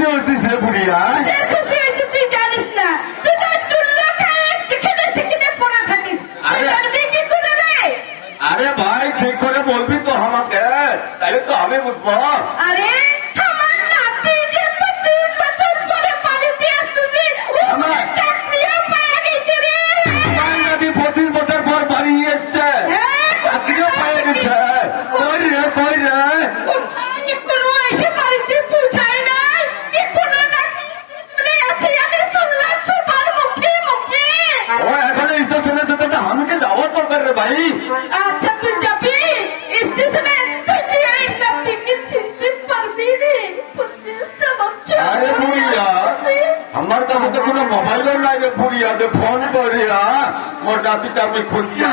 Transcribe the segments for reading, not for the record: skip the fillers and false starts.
খুশি হচ্ছিস রে বুড়িয়া? খুশি হয়েছে তুই জানিস না, তুই তো চুল্লো খায় যেখানে সেখানে পড়া থাকিস। জানবি কি করে রে? আরে ভাই ঠিক করে বলবি তো আমাকে, তাইলে তো আমি বুঝবো। আরে আমার নাতি যে 25 বছর পরে বাড়িতে আসতেছে, ও আমার চাকরিও পেয়ে গেছে রে। আমার নাতি 25 বছর পর বাড়ি এসছে, চাকরিও পেয়ে গেছে। কই রে কই রে? এখনো এসে বাড়িতে পৌঁছায় নাই, এখনো নাকি স্টেশনে আছে। আমি শুনলাম সবার মুখে মুখে। ও এখানে স্টেশনে যেতে তো আমাকে যাওয়ার দরকার রে ভাই। আচ্ছা তুই যাবি স্টেশনে, তুই কি এই নাতিকে চিনতে পারবি রে? 25টা বছর। আরে বুড়িয়া, আমার কাছে তো কোনো মোবাইলও নাই রে বুড়িয়া, যে ফোন করিয়া মোর নাতিটা আমি খুঁজিয়া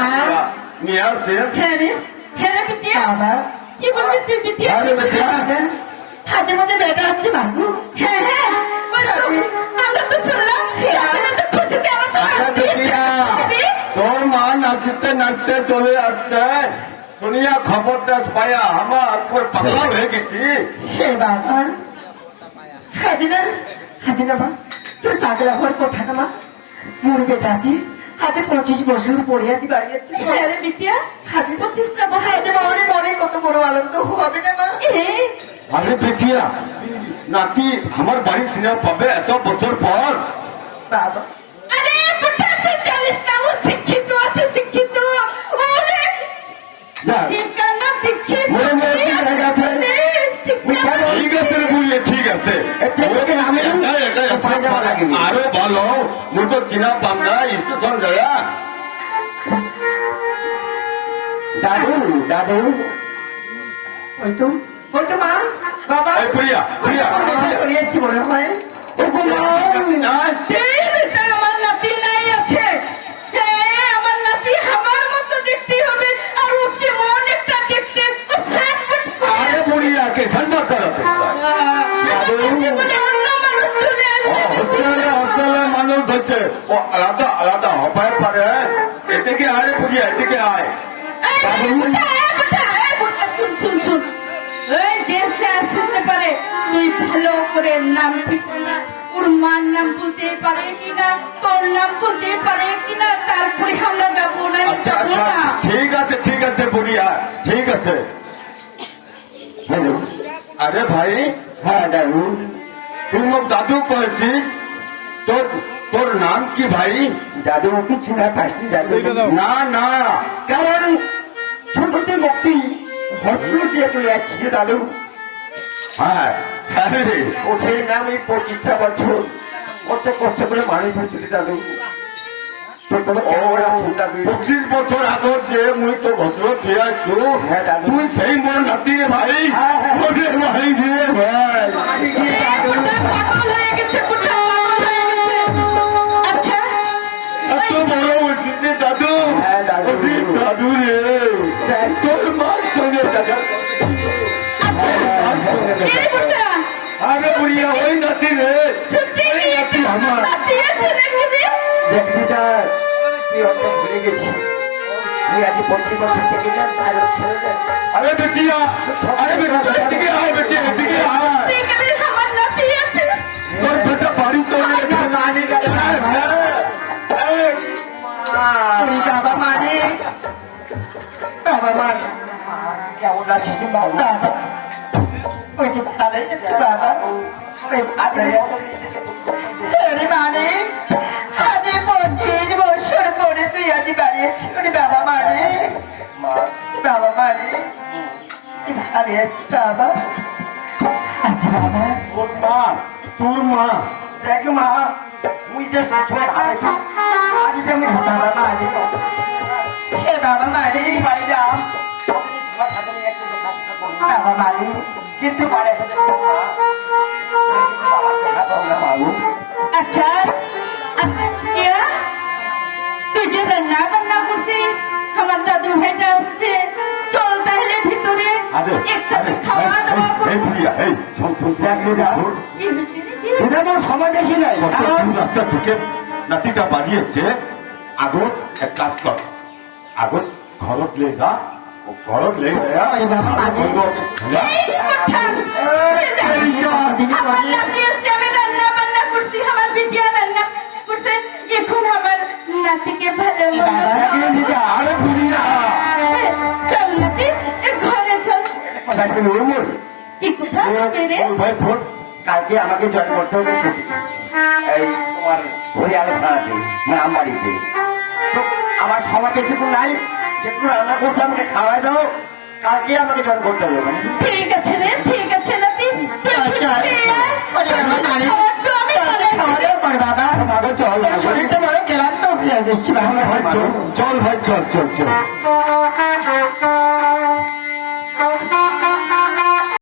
নিয়ে আসে। হ্যাঁ রে বিটিয়া, কি বলবি তুই বিটিয়া? আরে বেটা, হাতে মধ্যে বেটা হচ্ছে বাবু। হ্যাঁ আমরা তো শুনলাম স্টেশনে তো খুশিতে আমার তো আরে নাতি বেটিয়া, এসেছে। তোর মা নাচতে নাচতে চলে আসছে, শুনিয়া খবরটা পায়া আমার উপর পাগলা হয়ে গেছি। হে বাবা, হাজিনা মা, তোর পাগলা ঘর কোথায় মা? মরবে চাচি, হাতে 25 বছর পড়ে আছি বাড়ি যাচ্ছে। হ্যাঁ রে বিটিয়া, হাতে 25টা বছর। হাতে মরে কত বড় আনন্দ হবে না মা? আরে বেটিয়া, নাতি আমার বাড়ি ফিরে পাবে এত বছর পর? বাবা, আরে বুঝা তুই জানিস না, ও শিক্ষিত আছে, শিক্ষিত। ওরে যা, ঠিকানা শিক্ষিত। মোর মেয়ে কি জায়গা আছে? ঠিক আছে রে বুড়িয়া, ঠিক আছে। আরো ভালো, মুই তো চিনা পাম না স্টেশন যায়। দাদু ওই তো মা, বাবা এই বুড়িয়া বুড়িয়া, যাচ্ছি মনে হয়। আমার নাতি নাই আছে, আমার নাতি আমার মতো দেখতে হবে, আর ও কেমন একটা দেখতে। আরে বুড়িয়াকে ঠান্ডা করাতে হোস্টেলের মানুষ হচ্ছে, ও আলাদা আলাদা হবার পারে। এদিকে আয় বুঝিয়া, এদিকে আয়। শুন, এই দেশে আসতে পারে, তুই ভালো করে নাম ঠিকানা, ওর মার নাম বলতে পারে কিনা, তোর নাম বলতে পারে কিনা, তারপরে আমরা যাবো না। আচ্ছা আচ্ছা, ঠিক আছে বুড়িয়া, ঠিক আছে। হ্যালো, আরে ভাই। হ্যাঁ দাদু, তুই মোক দাদু করেছিস, তোর নাম কি ভাই? দাদু কিছু না পাইছি দাদু। না না, কারণ ছোটতে মুক্তি হসপিটাল দিয়ে চলে যাচ্ছি দাদু। হ্যাঁ হ্যাঁ রে, ওঠে নাম এই 25টা বছর কত কষ্ট করে মানুষ হয়েছিল দাদু। তো তোমার ও 25 বছর আগত যে মুই তো ঘটল দিয়ে আসছো, হ্যাঁ দাদু। তুই সেই মোর নাতি রে ভাই। হ্যাঁ, হ্যাঁ। ওরে ভাই রে ভাই। পাগল হয়ে গেছে, কোথায় পাগল হয়ে গেছে? আচ্ছা এত বড় হয়েছিস যে দাদু। হ্যাঁ, দাদু। ওরে দাদু রে, তোর মার সঙ্গে দেখা। এই বুড়া, আরে বুড়িয়া, ওই নাতি রে, সত্যি ওই কি নাতি আমার। নাতি আছে নাকি রে? দেখছিটা তুই অত ভুলে গেছিস। তুই আজ 25 বছর থেকে যান তাহলে ছেড়ে দেন। আরে বেটিয়া, আরে বেটিয়া, এদিকে আয় বেটিয়া, এদিকে আয়। এখানে আমার নাতি আছে। তোর বেটা বাড়ি চলে গেছে। মানি দাদা, এই, ওরে বাবা মানে, বাবা মা কেমন আছিস বাবা? ওই যে ভালো আছে বাবা। ওই ভাবে ওরে মানে, আজ 25 বছর পরে তুই আজ বাড়িয়েছিস। ওরে বাবা মানে, বাবা মানে, ভালো আছিস বাবা? আচ্ছা বাবা, তোর মা, তোর মা। দেখ মা তুই যে সবসময় ভাবেছি আজ যে আমি বাবা মা আজ হে বাবা মানে, বাড়ি যাম সময় থাকে নি একটু দেখাশোনা করবো বাবা মানে, কিন্তু বাড়ি এসে দেখবো মা বাবা দেখা পাবো না বাবু। আচ্ছা টিয়া, তুই যে রান্না বান্না করছিস, আমার দাদু ভাইটা আসছে, চল তাহলে ভিতরে আরে একসাথে খাওয়া দাওয়া এই করবো। বুড়িয়া, এই শোন শোন, দেখ দাদা কি হয়েছে রে? এটা তোর সময় বেশি নাই কারণ রাস্তা ঢুকে নাতিটা বাড়িয়েছে। আগত এক কাজ কর, আগত ঘরত লে যা, গরম লেগে যায় আরে বাবা, আমার বন্ধু ওকে এই কোথায়? আমার নাতি এসছে, আমি রান্না বান্না করছি, আমার বিটিয়া রান্না করছে, এখন আমার নাতিকে ভালো মন্দ আরে বুড়িয়া চল নাতি, এ ঘরে চল। কথা শুনে উর্মুর কি কোথা বেরে? ভাই ফোন কালকে আমাকে জয়েন করতে হবে ছুটি এই তোমার হরিয়াল ভাড়াতে নাম বাড়িতে তো আমার সময় বেশিক্ষণ নাই যেটুকু রান্না করতে আমাকে খাওয়াই দাও কালকে আমাকে জয়েন করতে হবে ঠিক আছে রে, ঠিক আছে নাতি, তুই আচ্ছা, ছুটি আয়। ওরে বাবা, নানি, খাবারটা আমি তাড়াতাড়ি খাওয়া দাওয়া কর বাবা। মাগো চল তোর শরীরটা বড় ক্লান্ত হয়ে যাচ্ছে বাবা। চল ভাই চল চল চল